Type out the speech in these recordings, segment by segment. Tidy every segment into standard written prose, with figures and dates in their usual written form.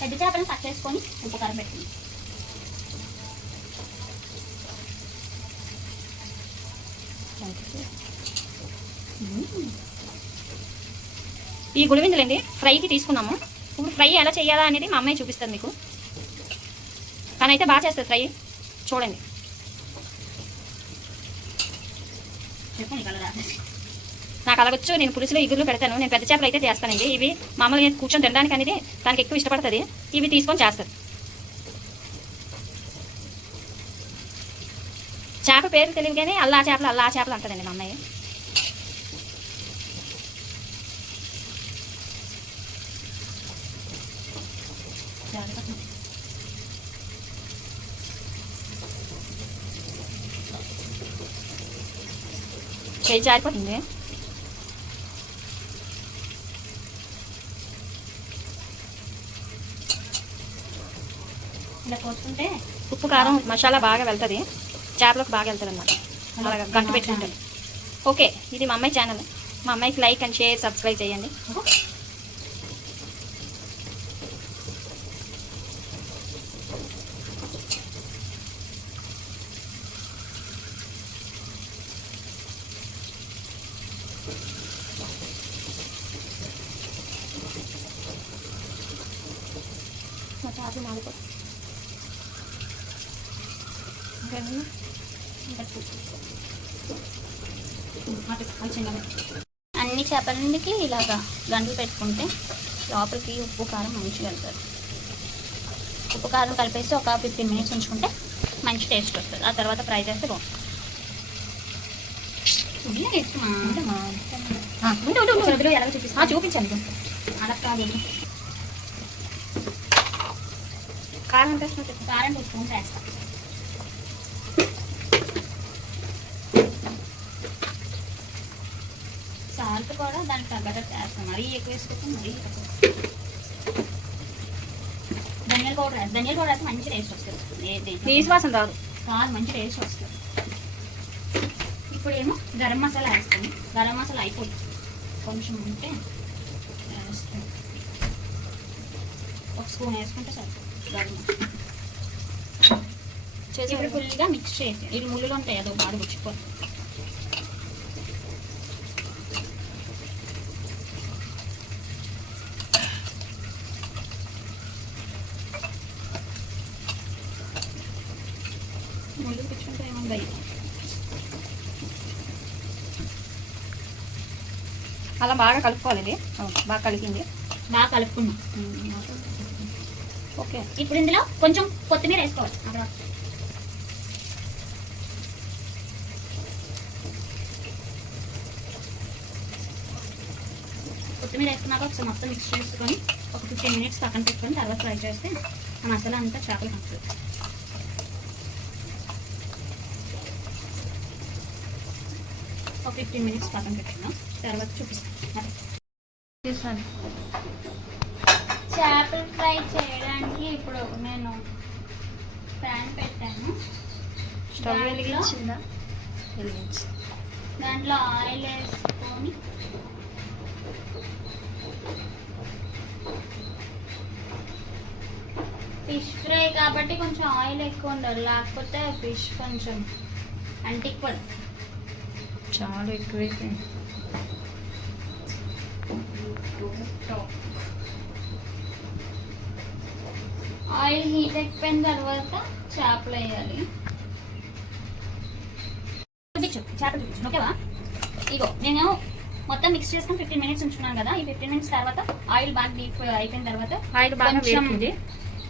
పెద్ద చేపలను కట్ చేసుకొని ఉప్పు కారం పెట్టుకుంది. ఈ గుడివిందులండి ఫ్రైకి తీసుకున్నాము. ఇప్పుడు ఫ్రై ఎలా చేయాలా అనేది మా అమ్మాయి చూపిస్తుంది మీకు. కానీ అయితే బాగా చేస్తుంది ఫ్రై, చూడండి. నాకు అలాగొచ్చు, నేను పులుసులో ఇగురులు పెడతాను. నేను పెద్ద చేపలు అయితే చేస్తానండి. ఇవి మామూలుగా కూర్చొని తినడానికి అనేది దానికి ఎక్కువ ఇష్టపడుతుంది. ఇవి తీసుకొని చేస్తుంది. చేప పేరు తెలియదు కానీ అల్లా చేపలు అంటుందండి మా అమ్మాయి. చేయి జారిపోతుంది. ఇలా పోసుకుంటే ఉప్పు కారం మసాలా బాగా వెళ్తుంది, చేపలకు బాగా వెళ్తుంది అన్నమాట. అలాగా గంట పెట్టుకుంటుంది. ఓకే, ఇది మా అమ్మాయి ఛానల్. మా అమ్మాయికి లైక్ అండ్ షేర్ సబ్స్క్రైబ్ చేయండి. చేపలు మాడిపోతుంది. అన్ని చేపలకి ఇలాగా గంటలు పెట్టుకుంటే లోపలికి ఉప్పు కారం మంచిగా వెళ్తుంది. ఉప్పు కారం కలిపేసి ఒక 15 minutes ఉంచుకుంటే మంచి టేస్ట్ వస్తుంది. ఆ తర్వాత ఫ్రై చేస్తే బాగుంటుంది. ఎలా చూపించండి. అలా కాదు, కారం వేసుకుంటే కారం 2 స్పూన్స్ వేస్తాం. సాల్ట్ కూడా దానికి తగ్గట్టు వేస్తాం. మరీ ఎక్కువ వేసుకుంటాం, మరీ తక్కువ. ధనియాల పౌడర్ వేస్తే మంచి టేస్ట్ వస్తుంది. విశ్వాసం రాదు, మంచి టేస్ట్ వస్తుంది. ఇప్పుడేమో గరం మసాలా వేస్తాము. గరం మసాలా అయిపోయింది, కొంచెం ఉంటే వేస్తాం. 1 స్పూన్ వేసుకుంటే సరిపోతుంది. ఇప్పుడు ఫుల్గా మిక్స్ చేసి, ఇవి ముళ్ళులు ఉంటాయి, అదో బాగా గుచ్చిపోతుంది. ముళ్ళు గుచ్చుకుంటే ఏముంది, అలా బాగా కలుపుకోవాలి. ఇది బాగా కలిపింది, బాగా కలుపుకున్నాం. ఓకే, ఇప్పుడు ఇందులో కొంచెం కొత్తిమీర వేసుకోవాలి. కొత్తిమీర వేసుకున్నాక ఒకసారి మొత్తం మిక్స్ చేసుకొని ఒక 15 minutes పక్కన పెట్టుకొని తర్వాత ఫ్రై చేస్తే ఆ మసాలా అంతా చేపలు కలుపుతుంది. ఒక 15 minutes పక్కన పెట్టుకున్నాం, తర్వాత చూపిస్తాను. చేపలు ఫ్రై చేయడానికి ఇప్పుడు నేను ప్యాన్ పెట్టాను. స్టవ్ వెలిగించిందా? దాంట్లో ఆయిల్ వేసుకొని ఫిష్ ఫ్రై కాబట్టి కొంచెం ఆయిల్ ఎక్కువ ఉండాలి, లేకపోతే ఫిష్ కొంచెం అంటిక్కోదు. చాలా ఎక్కువైపోయింది. ఆయిల్ హీట్ అయిపోయిన తర్వాత చేపలు వేయాలి. చేపలు చూపించు, ఓకేవా? ఇగో నేను మొత్తం మిక్స్ చేసుకుని 15 minutes ఉంచుకున్నాను కదా. ఈ 15 minutes తర్వాత ఆయిల్ బాగా డీప్ అయిపోయిన తర్వాత ఆయిల్ బాగా వేడి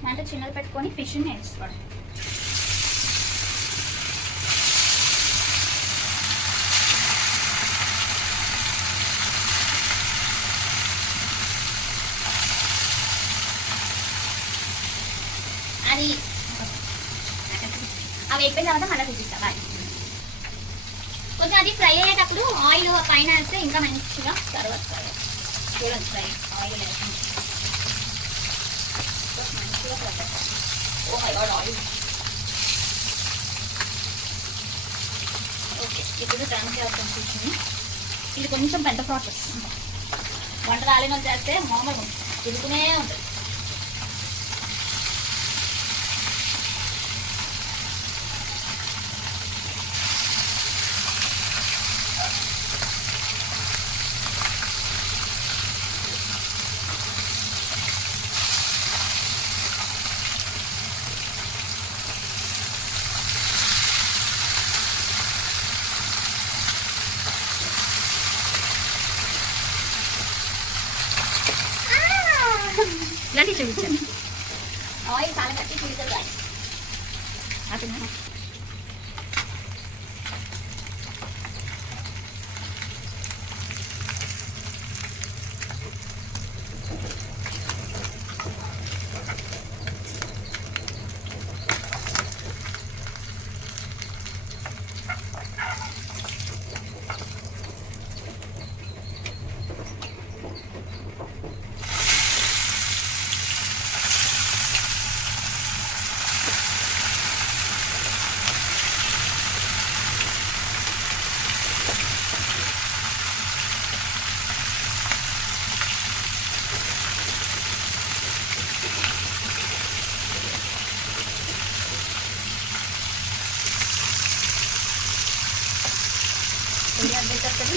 అంటే చిన్నది పెట్టుకొని ఫిష్ని వేసుకోవాలి. అది అవి అయిపోయిన తర్వాత మళ్ళీ చూపిస్తా. బాయ్. కొంచెం అది ఫ్రై అయ్యేటప్పుడు ఆయిల్ పైన వేస్తే ఇంకా మంచిగా తర్వాత చూడండి. ఫ్రై ఆయిల్ వేసి మంచిగా fry. Oh my god, oil. Okay, ఇప్పుడు టర్న్ చేస్తాం ఫిష్ని. ఇది కొంచెం పెద్ద ప్రాసెస్. వంట రాలేని చేస్తే మామూలు తిరుగుతూనే ఉంటుంది. ఇలాంటి చూపించాను. ఆయిల్ చాలా కట్టి చూడదు కాదు.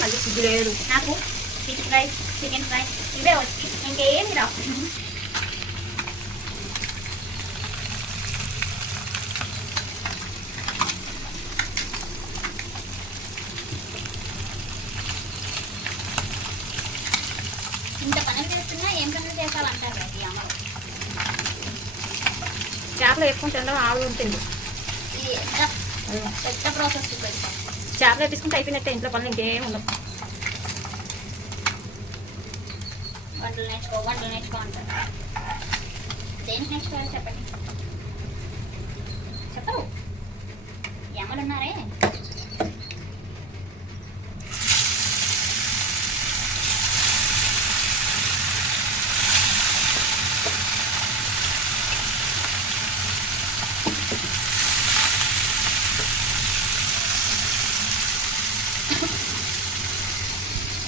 మళ్ళీ సిగ్గు లేదు. నాకు ఫిష్ ఫ్రై, చికెన్ ఫ్రై ఇవే వచ్చి ఇంకేమి రావు. ఇంత పనులు చేస్తున్నా ఏం పనులు చేస్తావంటారు కదా ఈ అమ్మ. చేపలు వేసుకుని తినడం ఆవిడ ఉంటుంది. ఇది ఎంత పెద్ద ప్రాసెస్ పెడతాం. చేపలు వేసుకుంటే అయిపోయినట్టే, ఇంట్లో పనులు ఇంకేం ఉండవు. వంటలు నేర్చుకో అంటారు. దేనికి నేర్చుకోవాలి చెప్పండి. చెప్పరు ఈ అమ్మలు ఉన్నారే.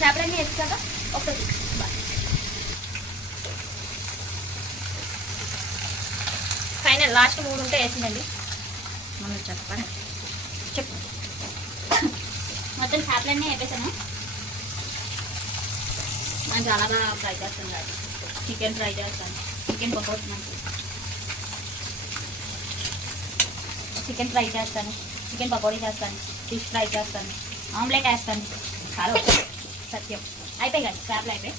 చేపలన్నీ వేసాక ఒకటి ఫైనల్ లాస్ట్ 3 ఉంటే వేసిందండి. మనం చెప్పండి, చెప్పు. మొత్తం చేపలన్నీ వేపేసాను. మనం చాలా బాగా ఫ్రై చేస్తాను కాదు. చికెన్ ఫ్రై చేస్తాను, చికెన్ పకోడీ మంచి చికెన్ ఫ్రై చేస్తాను, చికెన్ పకోడీ చేస్తాను, ఫిష్ ఫ్రై చేస్తాను, ఆమ్లెట్ వేస్తాను. చాలా సత్యం అయిపోయి కదా చేపలు అయిపోయి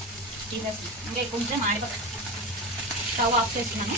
తీసేస్తాను. ఇంకా ఎక్కువ ఉంటే మాడిపోతాను. స్టవ్ ఆఫ్ చేస్తున్నాను.